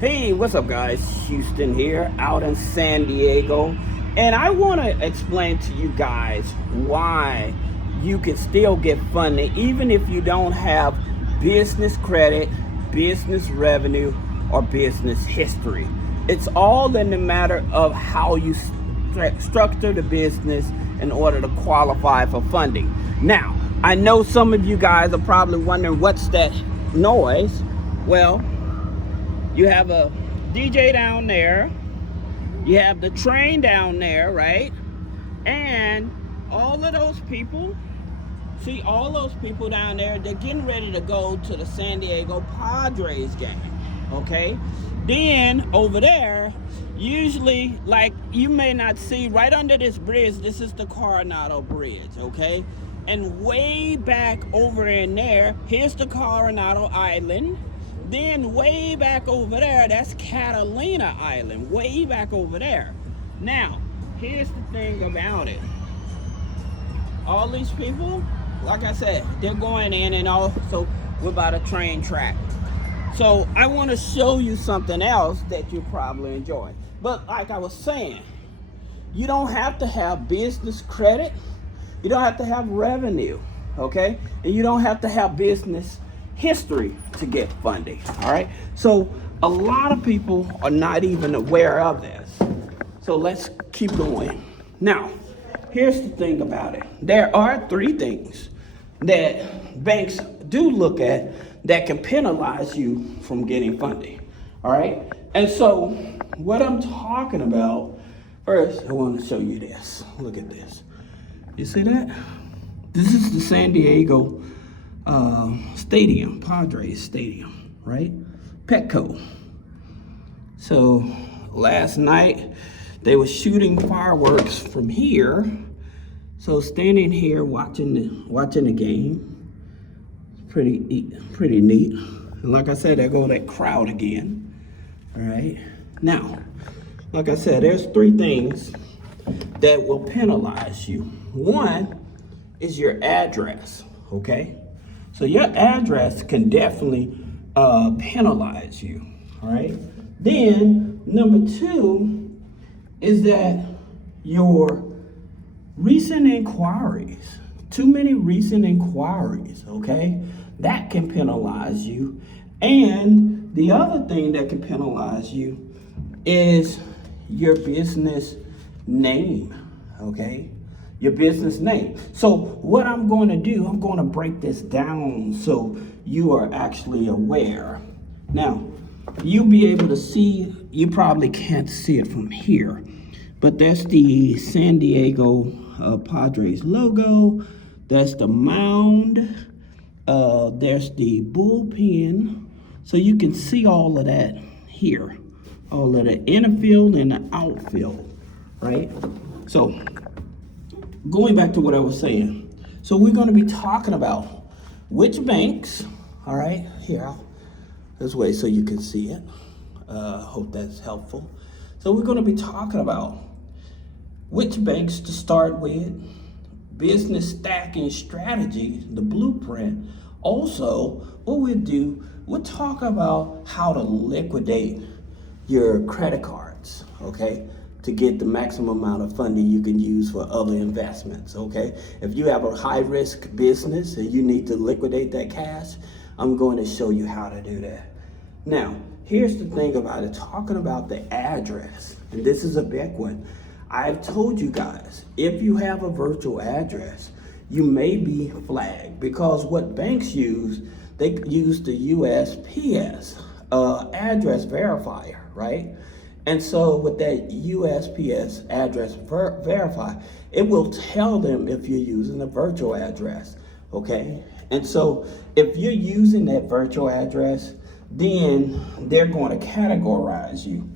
Hey, what's up, guys? Houston here, out in San Diego. And I want to explain to you guys why you can still get funding even if you don't have business credit, business revenue, or business history. It's all in the matter of how you structure the business in order to qualify for funding. Now, I know some of you guys are probably wondering what's that noise. Well, you have a DJ down there, you have the train down there, right? And all of those people, see all those people down there, they're getting ready to go to the San Diego Padres game, okay? Then over there, usually, like, you may not see right under this bridge, this is the Coronado Bridge, okay? And way back over in there, here's the Coronado Island. Then way back over there, that's Catalina Island, way back over there. Now, here's the thing about it. All these people, like I said, they're going in, and also we're by the train track. So I want to show you something else that you probably enjoy. But like I was saying, you don't have to have business credit. You don't have to have revenue, okay? And you don't have to have business history to get funding. All right, so a lot of people are not even aware of this. So let's keep going. Now, here's the thing about it. There are three things that banks do look at that can penalize you from getting funding. All right, and so what I'm talking about, first I want to show you this. Look at this. You see that? This is the San Diego stadium, Padres Stadium, right? Petco. So last night they were shooting fireworks from here. So standing here watching the game, pretty neat. And like I said, there go that crowd again. All right. Now, like I said, there's three things that will penalize you. One is your address, okay? So your address can definitely penalize you, all right? Then number two is that your recent inquiries, too many recent inquiries, okay? That can penalize you. And the other thing that can penalize you is your business name, okay? Your business name. So what I'm going to do, I'm going to break this down so you are actually aware. Now, you'll be able to see, you probably can't see it from here, but that's the San Diego Padres logo. That's the mound. There's the bullpen. So you can see all of that here. All of the infield and the outfield, right? So going back to what I was saying. So we're going to be talking about which banks, all right, here, this way so you can see it. Hope that's helpful. So we're going to be talking about which banks to start with, business stacking strategy, the blueprint. Also, what we'll do, we'll talk about how to liquidate your credit cards, okay? To get the maximum amount of funding you can use for other investments, okay? If you have a high-risk business and you need to liquidate that cash, I'm going to show you how to do that. Now, here's the thing about it, talking about the address, and this is a big one. I've told you guys, if you have a virtual address, you may be flagged because what banks use, they use the USPS address verifier, right? And so with that USPS address verify, it will tell them if you're using a virtual address, okay? And so if you're using that virtual address, then they're going to categorize you,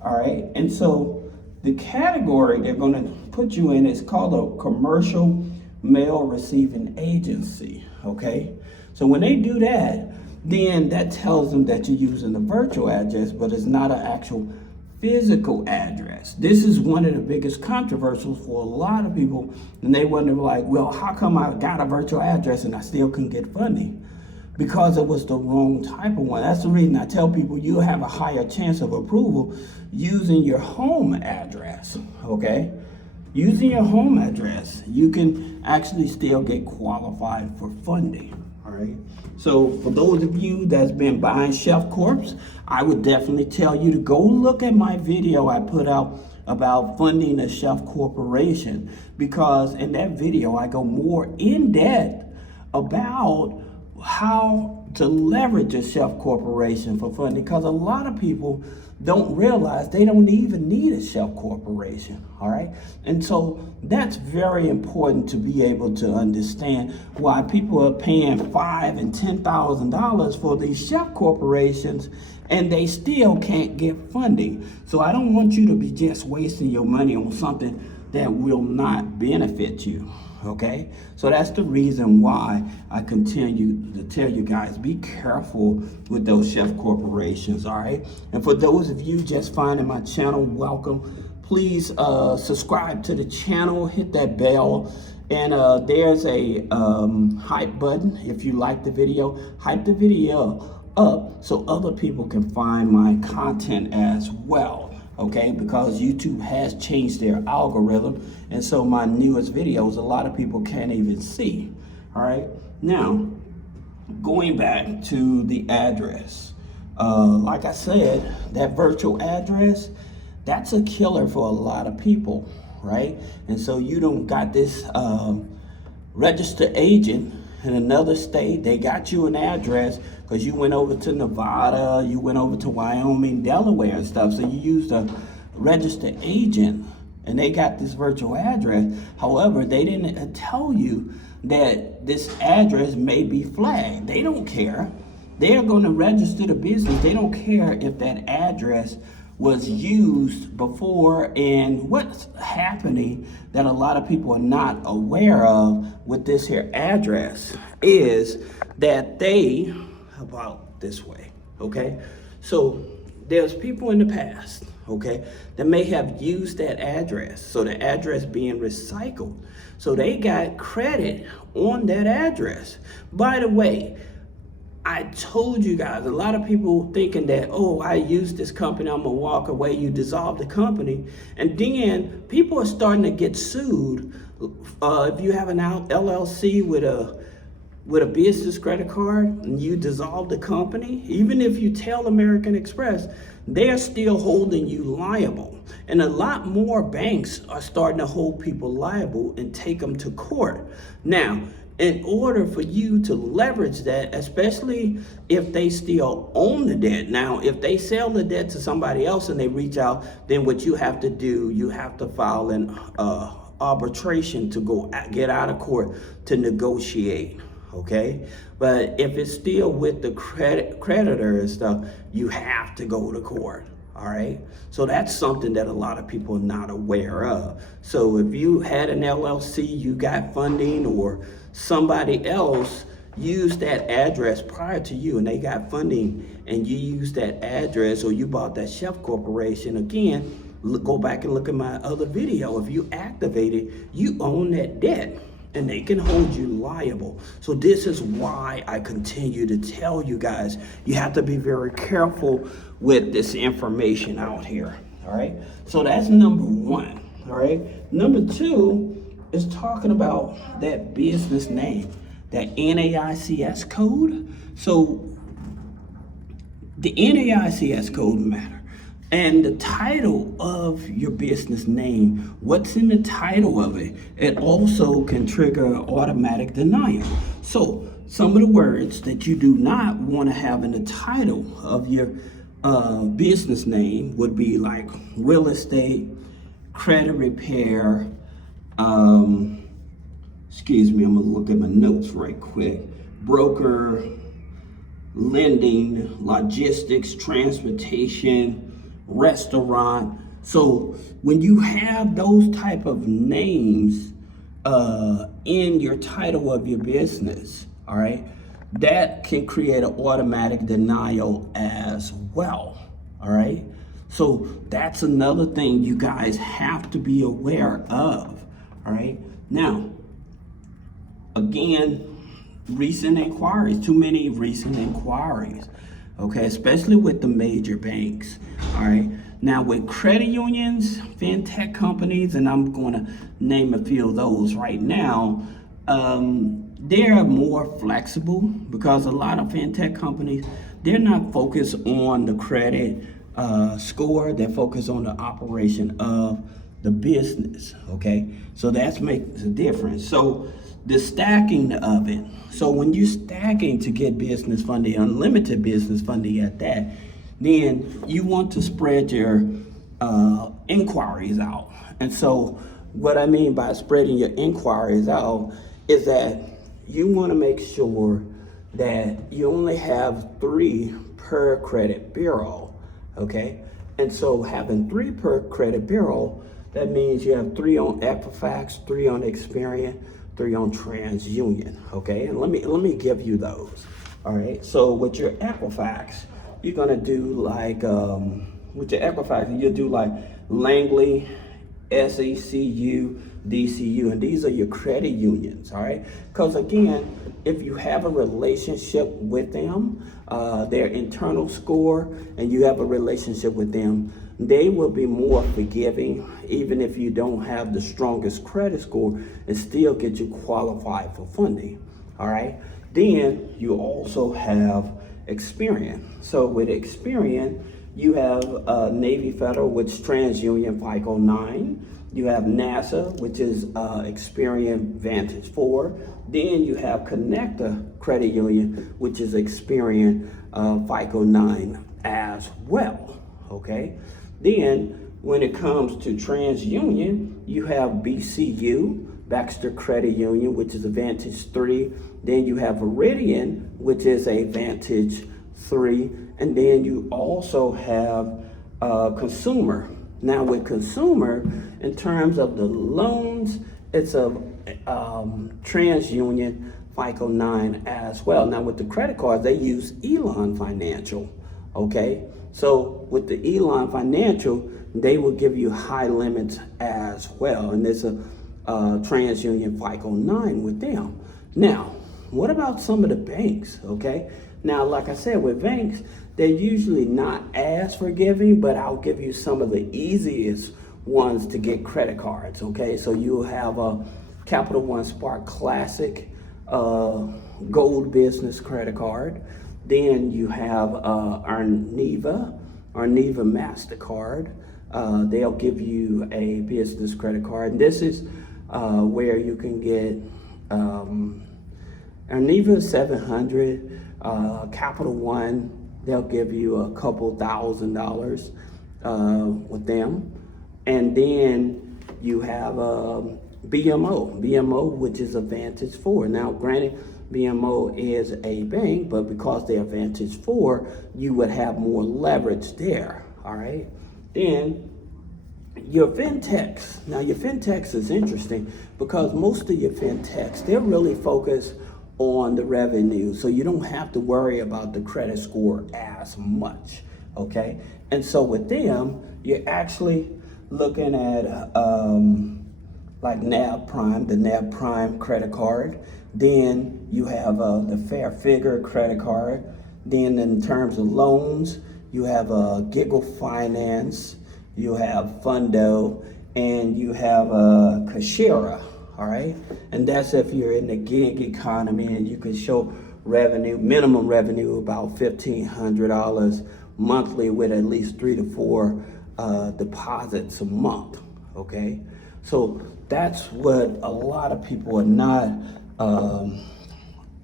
all right? And so the category they're going to put you in is called a commercial mail receiving agency, okay? So when they do that, then that tells them that you're using a virtual address, but it's not an actual physical address. This is one of the biggest controversies for a lot of people, and they wonder like, well, how come I got a virtual address and I still couldn't get funding? because it was the wrong type of one. That's the reason I tell people you have a higher chance of approval using your home address, okay? Using your home address, you can actually still get qualified for funding, all right? So for those of you that's been buying Chef Corps, I would definitely tell you to go look at my video I put out about funding a Chef Corporation, because in that video I go more in depth about how to leverage a Chef Corporation for funding, because a lot of people don't realize they don't even need a Chef Corporation, all right? And so that's very important to be able to understand why people are paying $5,000 and $10,000 for these Chef Corporations and they still can't get funding. So I don't want you to be just wasting your money on something that will not benefit you. Okay, so that's the reason why I continue to tell you guys, be careful with those Chef Corporations, all right? And for those of you just finding my channel, welcome. Please subscribe to the channel, hit that bell, and there's a hype button. If you like the video, hype the video up so other people can find my content as well. Okay, because YouTube has changed their algorithm, and so my newest videos, a lot of people can't even see. All right, now going back to the address, like I said, that virtual address, that's a killer for a lot of people, right? And so you don't got this registered agent in another state. They got you an address because you went over to Nevada, you went over to Wyoming, Delaware and stuff. So you used a registered agent and they got this virtual address. However, they didn't tell you that this address may be flagged. They don't care. They're going to register the business. They don't care if that address was used before. And what's happening that a lot of people are not aware of with this here address is that they, about this way, okay? So there's people in the past, okay, that may have used that address. So the address being recycled. So they got credit on that address. By the way, I told you guys, a lot of people thinking that, oh, I used this company, I'm gonna walk away. You dissolve the company. And then people are starting to get sued. If you have an LLC with a business credit card and you dissolve the company, even if you tell American Express, they're still holding you liable. And a lot more banks are starting to hold people liable and take them to court. Now, in order for you to leverage that, especially if they still own the debt. Now, if they sell the debt to somebody else and they reach out, then what you have to do, you have to file an arbitration to go get out of court to negotiate, okay? But if it's still with the creditor and stuff, you have to go to court. All right, so that's something that a lot of people are not aware of. So if you had an LLC, you got funding, or somebody else used that address prior to you and they got funding and you used that address, or you bought that Chef Corporation, again, go back and look at my other video. If you activate it, you own that debt and they can hold you liable. So this is why I continue to tell you guys, you have to be very careful with this information out here, all right? So that's number one, all right? Number two is talking about that business name, that NAICS code. So the NAICS code matter. And the title of your business name, what's in the title of it, it also can trigger automatic denial. So some of the words that you do not want to have in the title of your business name would be like real estate, credit repair, excuse me, I'm gonna look at my notes right quick, broker, lending, logistics, transportation, restaurant. So when you have those type of names in your title of your business, all right, that can create an automatic denial as well, all right? So that's another thing you guys have to be aware of, all right? Now, again, recent inquiries, too many recent inquiries, okay, especially with the major banks. All right, now with credit unions, fintech companies, and I'm going to name a few of those right now, they're more flexible because a lot of fintech companies, they're not focused on the credit score, they're focused on the operation of the business, okay? So that makes a difference. So the stacking of it. So when you're stacking to get business funding, unlimited business funding at that, then you want to spread your inquiries out. And so what I mean by spreading your inquiries out is that you want to make sure that you only have 3 per credit bureau, okay? And so having 3 per credit bureau, that means you have 3 on Equifax, 3 on Experian, 3 on TransUnion, okay? And let me give you those, all right? So with your Equifax, you're gonna do like, with your Equifax, you'll do like Langley, SECU, DCU, and these are your credit unions, all right? Because again, if you have a relationship with them, their internal score, and you have a relationship with them, they will be more forgiving, even if you don't have the strongest credit score, and still get you qualified for funding, all right? Then you also have Experian. So with Experian, you have Navy Federal, which is TransUnion FICO 9. You have NASA, which is Experian Vantage 4. Then you have Connecta Credit Union, which is Experian FICO 9 as well, okay? Then when it comes to TransUnion, you have BCU, Baxter Credit Union, which is a Vantage 3. Then you have Veridian, which is a Vantage 3. And then you also have Consumer. Now with Consumer, in terms of the loans, it's a TransUnion FICO 9 as well. Now with the credit cards, they use Elon Financial, okay? So with the Elon Financial, they will give you high limits as well. And there's a TransUnion FICO 9 with them. Now, what about some of the banks, okay? Now, like I said, with banks, they're usually not as forgiving, but I'll give you some of the easiest ones to get credit cards, okay? So you'll have a Capital One Spark Classic Gold Business Credit Card. Then you have Arneva MasterCard. They'll give you a business credit card. And this is where you can get Arneva 700, Capital One, they'll give you a couple $1,000 with them. And then you have BMO, which is a Vantage 4. Now, granted, BMO is a bank, but because they're Vantage 4, you would have more leverage there, all right? Then your fintechs. Now, your fintechs is interesting because most of your fintechs, they're really focused on the revenue, so you don't have to worry about the credit score as much, okay? And so with them, you're actually looking at like NAB Prime, the NAB Prime credit card. Then you have the Fair Figure credit card. Then in terms of loans, you have Giggle Finance, you have Fundo, and you have Kashira. All right, and that's if you're in the gig economy and you can show revenue, minimum revenue about $1,500 monthly with at least 3 to 4 deposits a month. Okay, so that's what a lot of people are not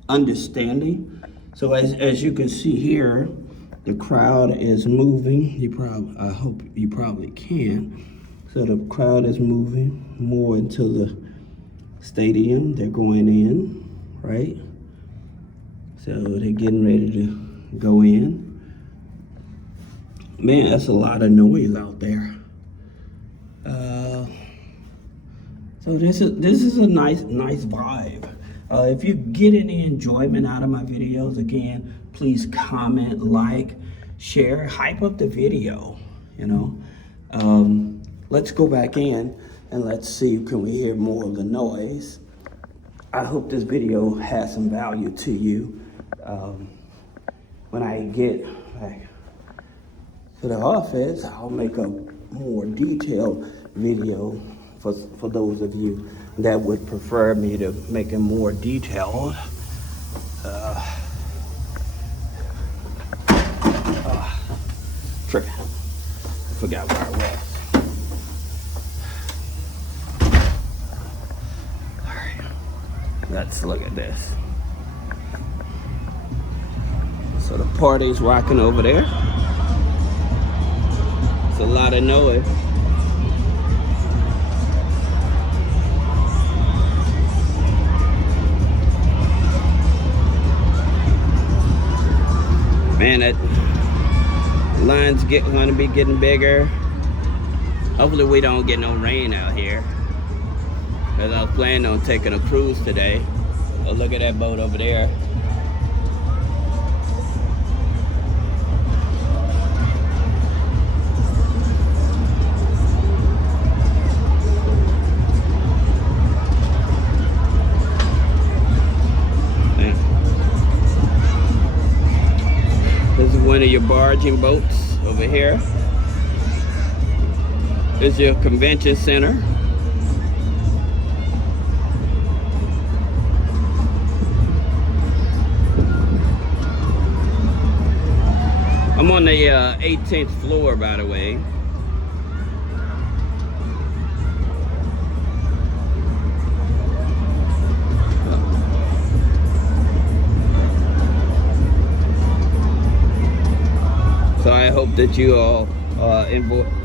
understanding. So as you can see here, the crowd is moving. I hope you probably can. So the crowd is moving more into the stadium. They're going in, right? So they're getting ready to go in. Man, that's a lot of noise out there. So this is a nice vibe. If you get any enjoyment out of my videos, again, please comment, like, share, hype up the video. You know, let's go back in and let's see, can we hear more of the noise? I hope this video has some value to you. When I get to the office, I'll make a more detailed video for those of you that would prefer me to make it more detailed. Tripping. I forgot where I was. All right, let's look at this. So the party's rocking over there. It's a lot of noise. Man, that line's gonna be getting bigger. Hopefully we don't get no rain out here, because I was planning on taking a cruise today. Oh, look at that boat over there. This is one of your barging boats over here. This is your convention center. I'm on the 18th floor, by the way. So I hope that you all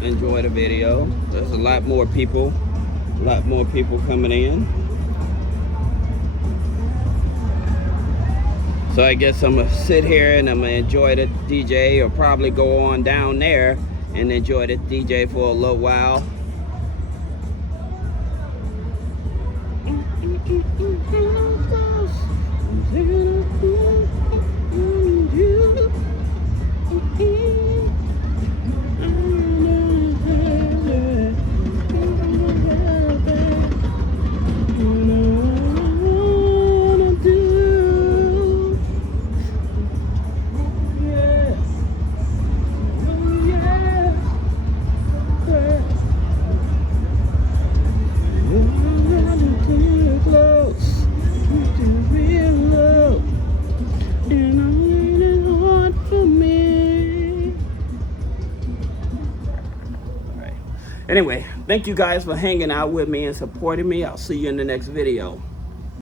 enjoy the video. There's a lot more people coming in. So I guess I'm gonna sit here and I'm gonna enjoy the DJ, or probably go on down there and enjoy the DJ for a little while. Anyway, thank you guys for hanging out with me and supporting me. I'll see you in the next video.